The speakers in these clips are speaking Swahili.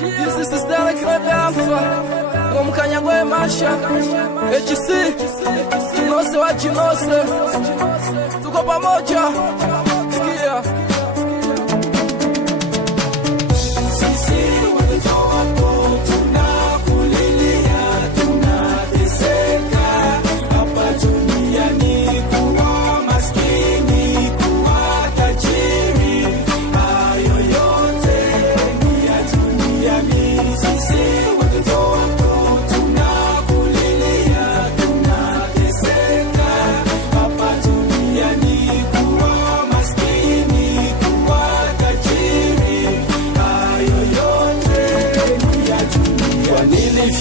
This is the Stella Club Alpha. Romkanyagwe Masha. HC. Jinose wa Jinose. Tuko pamoja. Sikia.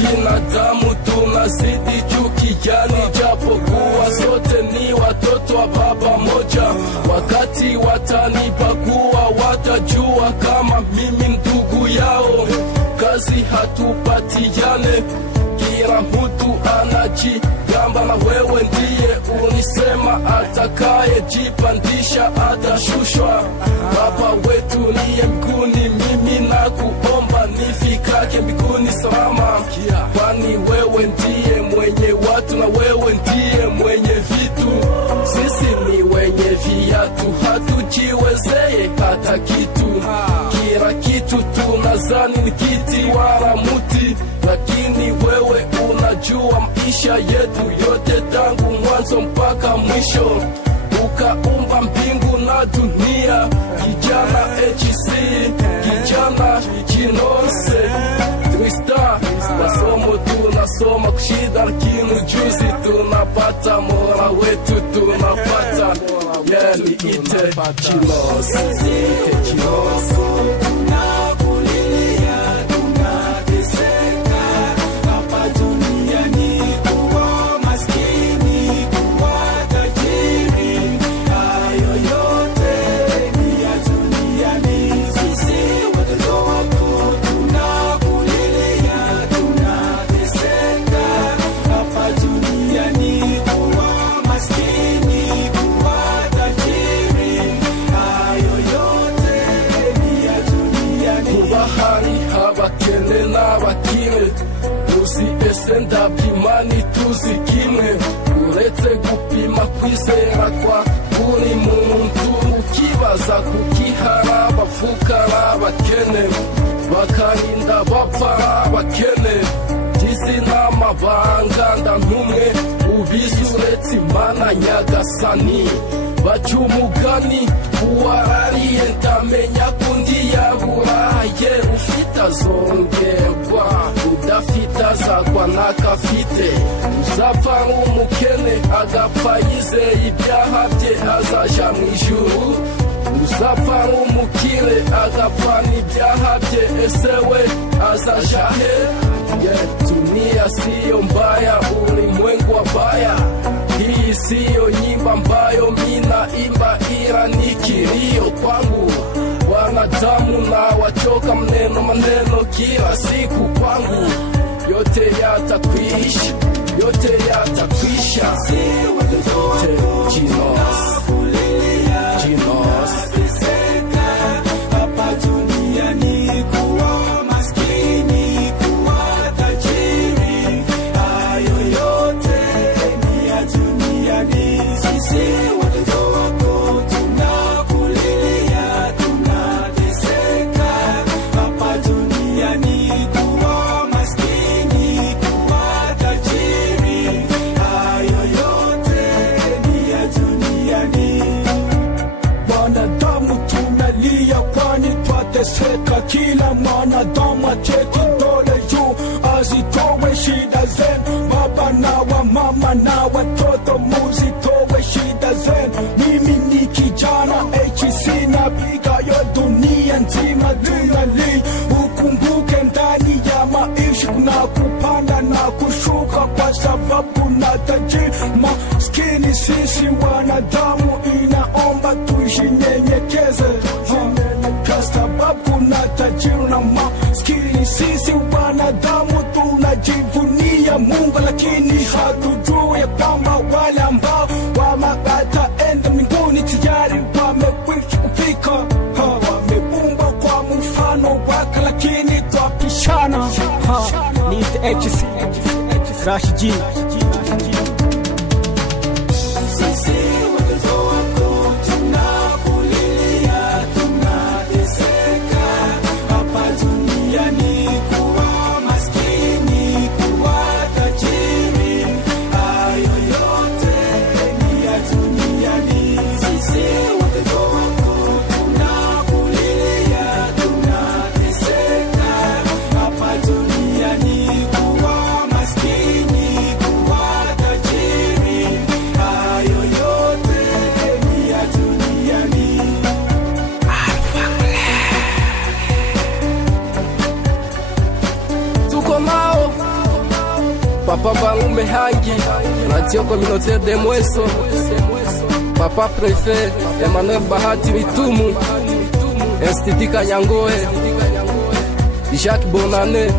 Binadamu tunazidi chuki gani, japo kuwa sote ni watoto wa baba moja. Wakati watanipakua watajua kama mimi ndugu yao. Kazi hatupatiane, kila mtu anajigamba na wewe ndiye unisema atakaye jipandisha atashushwa. Baba wetu niye mbinguni, mimi nakuomba nifikake mbinguni salama, kwani wewe ndiye mwenye watu na wewe ndiye mwenye vitu. Sisi ni wenye viatu, hatujiwezeye hata kitu. Kila kitu tunazani ni kiti wala muti, lakini wewe unajua maisha yetu yote tangu mwanzo mpaka mwisho. Ukaumba mbingu na dunia, kijana HC, kijana Jinose, Twista. Masomo tunasoma kushida, lakini ujuzi tunapata, mola wetu tunapata. Yeah, niite Jinose, Jinose. Abakene n'abakire tuziesenda bimani tuzikimwe, uretse gupima kwizera kwa buri muntu. Ukibaza kukihara abafukara abakene, bakarinda bapfa abakene. Jizi n'amabanga ndantumwe ubizi uretse Imana Nyagasani. Baca umugani uwarariye ndamenya kundi yaburaye, ufite azongerwa udafite azagwa n'akafite. Uzapfa nk'umukene agapfa yizeye ibyaha bye azaja mu ijuru, uzapfa nk'umukire agapfa n'ibyaha bye ese we azaja he? Dunia siyo mbaya, ulimwengu wabaya. Hii siyo nyimba ambayo mina imba, ila ni kilio kwangu. Wanadamu na wachoka maneno kila siku kwangu. Yote yatakwisha, yote yatakwisha. Jinose, Jinose. Hapa duniani kuwa maskini, kuwa tajiri, hayo yote ni ya duniani. Sisi watoto wako tunakulilia, tunateseka. Hapa duniani kuwa maskini, kuwa tajiri, hayo yote ni ya duniani. Wanadamu tunalia kwani twateseka, kila mwanadamu acheki dole juu azitowe shida zenu. Baba na wa mama na watoto muzitowe shida zenu. Mimi ni kijana HC napiga yo dunia nzima dunali. Ukumbuke ndani ya maisha kuna kupanda na kushuka, kwa sababu na tajiri maskini. Sisi wanadamu inaomba tuishi nyenyekeze, kwa sababu na tajiri na maskini. Sisi wanadamu tunajivunia Mungu, lakini hatujui ya kwamba wale ambao wataenda mbinguni tayari wamekwisha kufika. Wameumbwa kwa mfano wake, lakini twapisha Need the HC Rash G. Papa Bangume Hangi, Radio Communautaire de Mweso, Papa Préfet, Emmanuel Bahati Mitumu, Institut Kanyangoe, Jacques Bonane.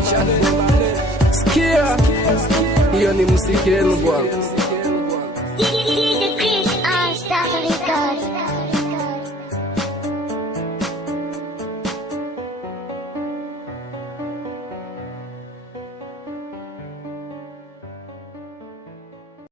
Sikia, hiyo ni muziki wenu bwana.